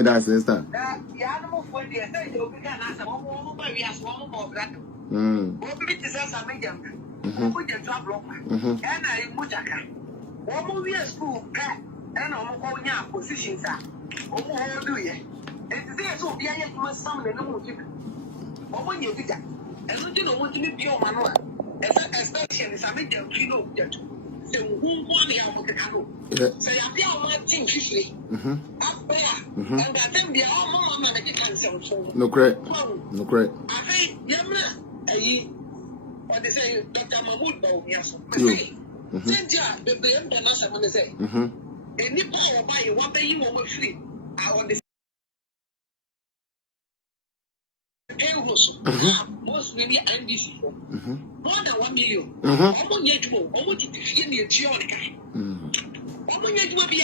Me that's instant. Ya no for the say you can answer one by we as one more black. What bit is as a medium? Put your trouble. And I mujaka. One more year school cat and on your positions are. Oh, do you? And there so be I must summon the motive. One year bigger. And you know what to be pure manual. Especially as I make them kilo. So who want me out of the canoe? So I feel my thing usually. Up there. And I think they are more than the cancel. No great. No great. I think, Yamma, what they say, Dr. Mahmoud Bawumia. Cynthia, the blame the Nasa when they say. Any power by you, one day you will free. I want this. Most really NDC more than 1 million. Almost yet more. Almost to hear the Chionica. Almost yet will be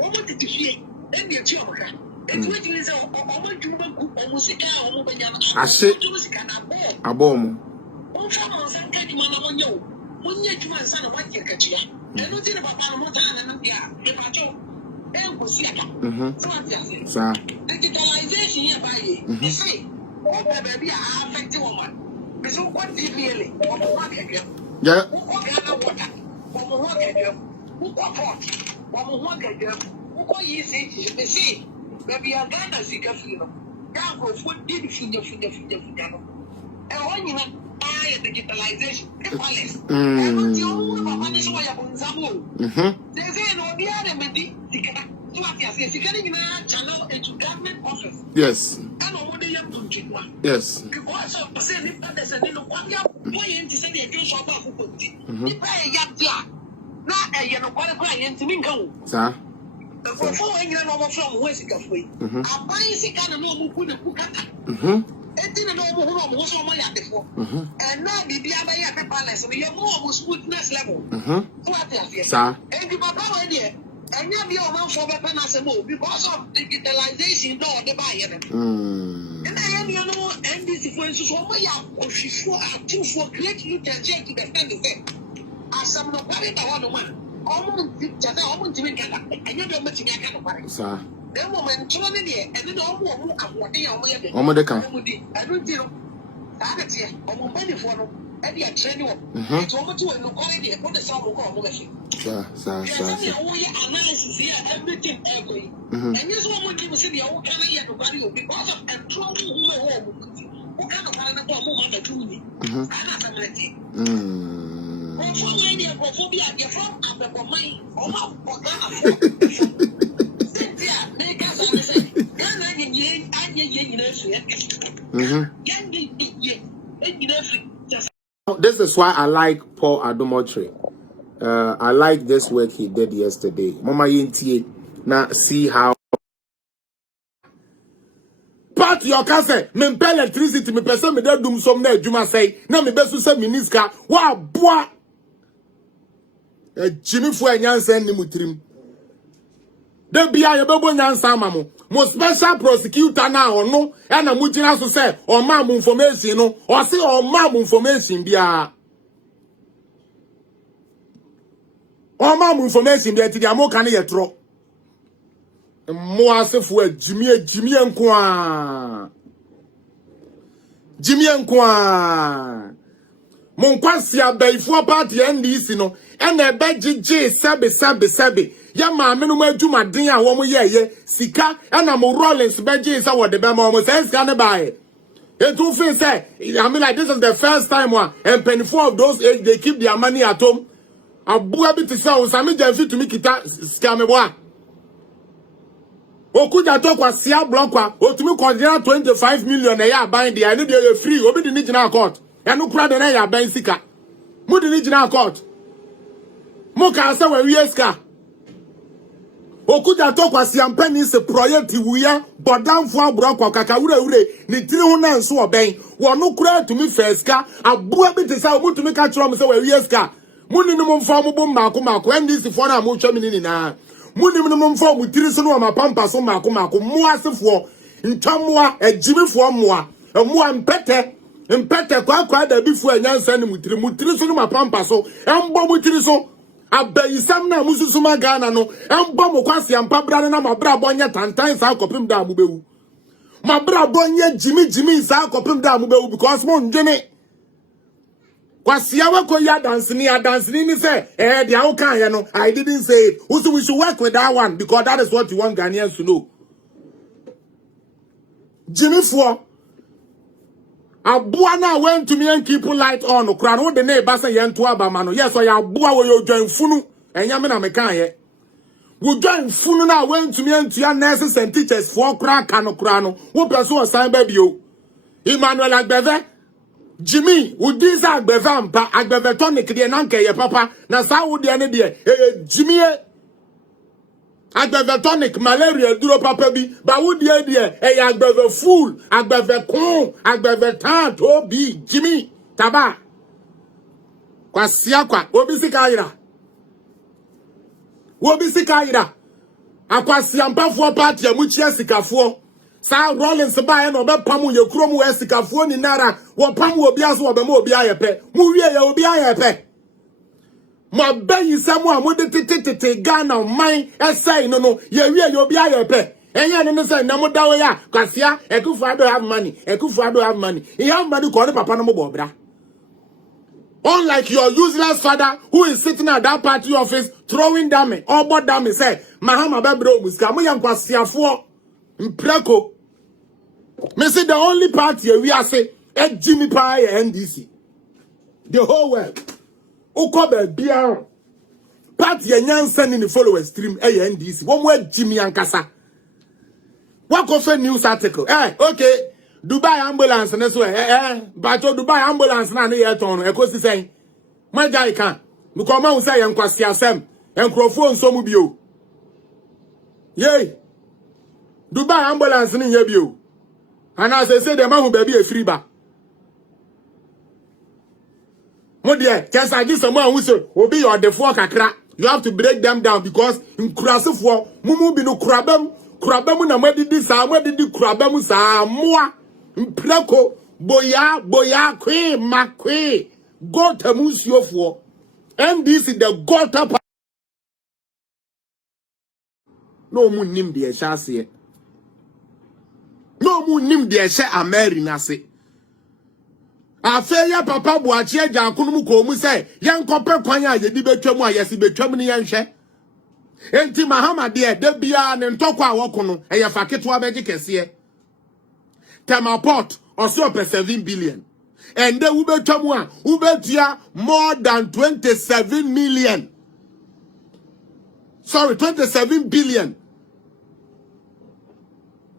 almost to hear any Chionica. And what is almost almost I say, a bomb. One from some kind of man on you. One yet one son of what you catch here. And not in about Montana and the Pacho. And was here. So, digitalization hereby. They say. Oh, baby, I affect woman. So what did really? Yeah. Who easy to see? Maybe a gun as you can feel. Now go food did and when you buy digitalization, and you know, money is why I'm Zabu. They say no, the other maybe. Yes. Yes. Because of saying that there's a little one point to say the case of the pay yap. Not a yellow qualifying to Mingo. Sir. Before I get over from West Gaffway, I buy a kind of normal good and it didn't know who was on my yard before. And now the other palace, we have more smoothness level. Sir. And you have idea. And you be on for weapon as a move because of digitalization, no, the buyer. And I am, you know, NDC for instance, what we are, or she for our two for create you can check to the stand. As some of the one, almost to make it, and you don't mention that kind of money. Sir. Then woman, 20 years, and then all more what they are away. Oh, they come. I don't know. That's it. I'm money for them. And they are training. It's over to a locality, put the sound of all of Sir. Analysis here, everything echoing. And this one will say the old kind of value because of control who kind of one of the truly. And that's a pretty. You're from Abba Mine, or Cynthia, make us understand. This is why I like Paul Adomotri. I like this work he did yesterday. Mama Yintie, now see how. Part your cousin, me pay electricity, me person me don't do some na juma say. Na me besu say miniska. Wa boa. Jimmy fu enyansa ni mutrim. De bia ye bebo nyansa mamo. Mo special prosecutor na ono e na mugina so say o ma mo information no. O say o ma mo information bia. O ma mo information bia ti dia mo kan ye tro. Mo asefo Jimmy enko Mon kwasi abaifo party NDC no ena ebegije sebe ya maame no adwumaden a wo mo ye sika ena mo Rollins beje sa wo de be ma mo say sika ne bae it do feel say I mean like this is the first time one and 24 of those age they keep their money at home abua bi ti say o sami je fit to me kita sika me boa okuja to kwasi ablokwa otumi consider 25 million e ya ban dey ani dey free obi di ni gina court enu kura de na ya ban sika mu di ni gina court mu ka say we ska okuja to kwasi ampani se project wuya bodanfo abrokwa kaka wure ni tiri ho na nso oben wonu kura tumi feska abua bi te say omutumi ka kiro mo say we ska mu ni mo mfa mo bom mako NDC for na mo twa mi ni na munim no mfo mu tiri so no ma pampa so mako mu asefo ntwamoa agimefo moa moa mpete kwa da bifu anyansa ni mu tiri so no ma pampa so embo mu tiri so abayisam na mususuma Ghana no embo mo kwase ampa bra na mabra bonye tantan sa akopim da mubewu mabra bonye jimi sa akopim da mubewu because mo ndwene kwase awako ya dance ni say the how can you know I didn't say it. Also we should work with that one because that is what you want Ghanaians to know. Jimmy for Abua na went to me and keep light on. Kran wo de na basa yen to abama no. Yes, so ya abua wo yo join funu. Enya me na me kan ye. Wo join funu na went to me and to your nurses and teachers for kra kano kra no. Wo person o san ba bio. Emmanuel Agbeve Jimmy, wo dis Agbeve ampa Agbeve tonic de na nke ye papa na sa wo de ne de Jimmy Agbeve tonic malaria duro papa bi ba wo de Agbeve full Agbeve kon Agbeve tant obi Jimmy taba kwasia kwa obi sika ira akwasia mpafo party amuchi asikafo sa Rollins ba no be pam ye krom we asikafo ni nara wo pam obi aso wo be ma obi ayepe mu wie ya obi ayepe ma bayi samu amode tete Ghana man esai no ye wie ya obi ayepe enya ne say na moda we ya kwasia Ekufu do have money he have money ko ne papa no mo bobra. Unlike your useless father who is sitting at that party office throwing dummy or board dummy say Mahama bebro muska mo yankwasiafo mpreko me say the only party we are say Jimmy Pie NDC the whole world ukobe bia party nyansa ni followers stream NDC wo mo Jimmy ankasa wakofe news article okay Dubai ambulance na so but Dubai ambulance na ye ton no ekosi sen magai kan mi ko ma hu say yankwase asem enkrofo nso mu bio yey Dubai ambulance ni ye bio ana say dem ahu ba bi e free ba mo de kesa gi some ahu so obi your the four kakra you have to break them down because in kurasefo mumu bi no kurabam na madidi kurabam sa moa mpreko boya kwe makwe gota musiofo NDC the gota no mu nim de ehase no mu nim de ehye Amerina se afeya papa boachi agya akonum ko mu se yenkope kwan a yedi betwam a yesi betwam ne yenhwe enti Mahama de bia ne ntokwa a wokono eyefa keto abeje kese Temaport also per 7 billion. And then ubetia more than 27 million. Sorry, 27 billion.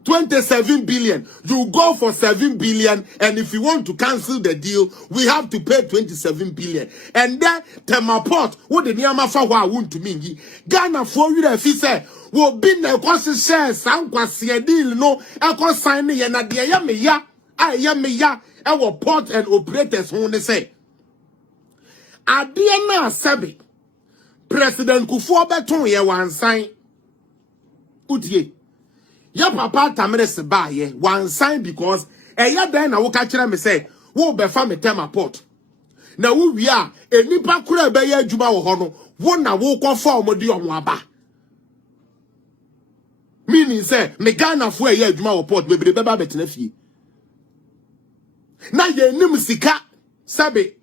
27 billion. You go for 7 billion, and if you want to cancel the deal, we have to pay 27 billion. And then Temaport, what the Niama Fawa won't to me. Ghana for you if he say will be na kwase share san kwase deal no e sign ye na de ya me ya e wo port and operators ho ne say ade na sabe President Kufuor beton ye wansan utie ya papa tamre se ba ye wansan because ya dan na wo ka kire me say wo be fa me Temaport na wo wi a enipa kura be ya adwuma wo ho no wo na wo kɔ fa omodi omo aba. Meaning say me Ghana fo ye adwuma wo port bebre beba betena fie na ye nim sika sabe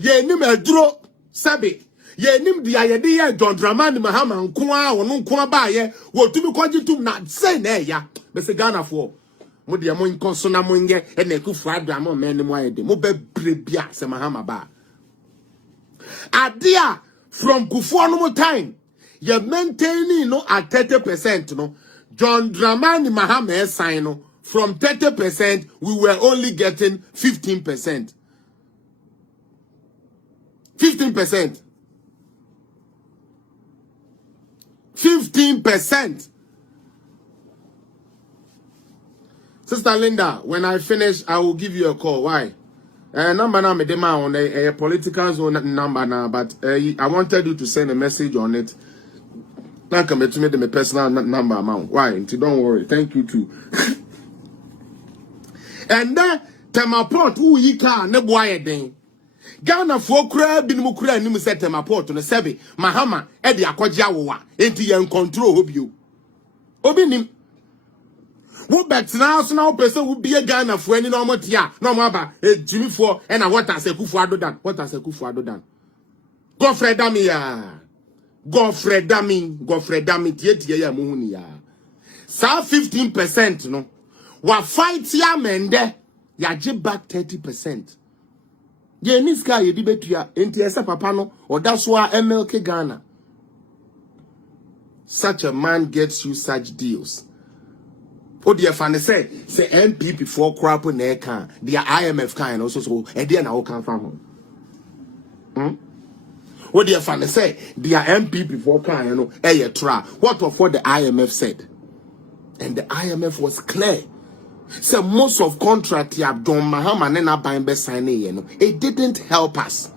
ye nim aduro sabe ye nim dia ye de ye John Dramani Mahama nko a wono nko ba ye wo tumi kwaji tum na say na ya be se Ghana fo mo de mo nko so na mo nge e na Ekufu ado am men mo ayede mo bebre bia se Mahama ba adia from Kufuor no time ye maintaining no at 30% no John Dramani Mahama sign no from 30% we were only getting 15%. 15%. 15%. Sister Linda, when I finish, I will give you a call. Why? Number now me dema on a political zone number now, but I wanted you to send a message on it. Now come to me the personal number amount. Why? Don't worry. Thank you too. And then Temaport who yi ka ne boye den. Ghana for kura binumu kura ni mu setema port no sebe mahama e de akogye awowa enti yen control obio obi nim wo bet na so na wo pese wo bie Ghana fo ani no motia no mo aba ejimifo e na water sekufu adodan Godfrey Dami tie ya muhuni ya sa 15% no wa fight ya mende ya je back 30%. Ye niska ye di betua enti ese papa no oda so a MLK Ghana. Such a man gets you such deals. O dear fan say MPP for crap na e kan their IMF kind also so e dey na wo kan from. What dear fan say their MPP for kan you know e tra what of what the IMF said, and the IMF was clear. So most of contract you have done Mahama and Nena Bimbe signing, it didn't help us.